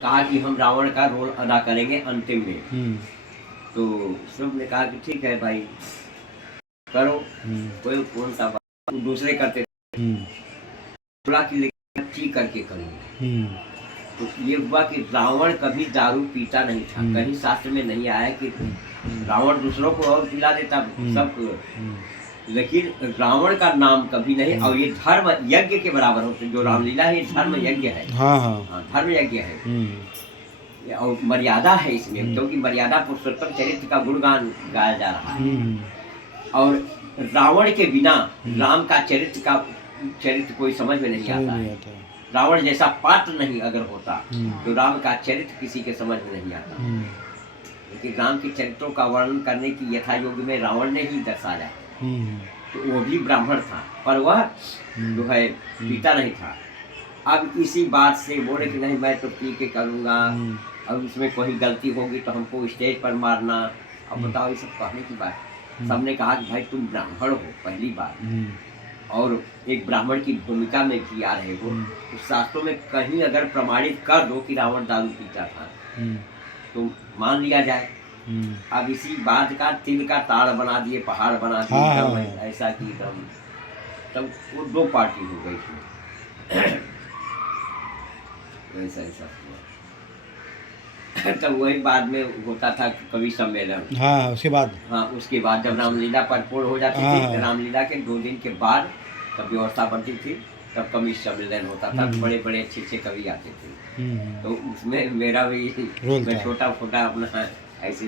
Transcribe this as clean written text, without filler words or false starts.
कहा कि हम रावण का रोल अदा करेंगे अंतिम में। तो सब ने कहा कि ठीक है भाई करो, कोई कौन सा बात, दूसरे करते बोला कि लेकिन अच्छी करके करूँगा। तो ये हुआ कि रावण कभी दारू पीता नहीं था। कहीं शास्त्र में नहीं आया कि रावण दूसरों को और पिला देता सबको, लेकिन रावण का नाम कभी नहीं। और ये धर्म यज्ञ के बराबर होते, जो रामलीला है ये धर्म यज्ञ है। हाँ, धर्म यज्ञ है और मर्यादा है इसमें, क्योंकि मर्यादा पुरुषोत्तम चरित्र का गुणगान गाया जा रहा है। और रावण के बिना राम का चरित्र कोई समझ में नहीं आता है। रावण जैसा पात्र नहीं अगर होता तो राम का चरित्र किसी के समझ में नहीं आता। लेकिन राम के चरित्रों का वर्णन करने की यथा योग में रावण ने ही दर्शाया। तो वो भी ब्राह्मण था, पर वह जो है पीता नहीं था। अब इसी बात से बोले कि नहीं मैं तो पी के करूँगा, अब इसमें कोई गलती होगी तो हमको स्टेज पर मारना। अब बताओ, ये सब कहने की बात। सबने कहा कि भाई तुम ब्राह्मण हो पहली बार, और एक ब्राह्मण की भूमिका में भी आ रहे हो। तो शास्त्रों में कहीं अगर प्रमाणित कर दो कि रावण दारू पीता था तो मान लिया जाए। अब इसी बात का तिल का ताड़ बना दिए, पहाड़ बना दिए, ऐसा की तब वो दो पार्टी हो गई थी। वैसा ऐसा हुआ। तब वही बाद में होता था कवि सम्मेलन। हाँ, उसके बाद जब रामलीला पर पूर्ण हो जाती थी, रामलीला के 2 दिन के बाद तब व्यवस्था बनती थी, तब कवि सम्मेलन होता था। बड़े बड़े अच्छे कवि आते थे। तो उसमें मेरा भी, मैं छोटा फोटा अपना ऐसे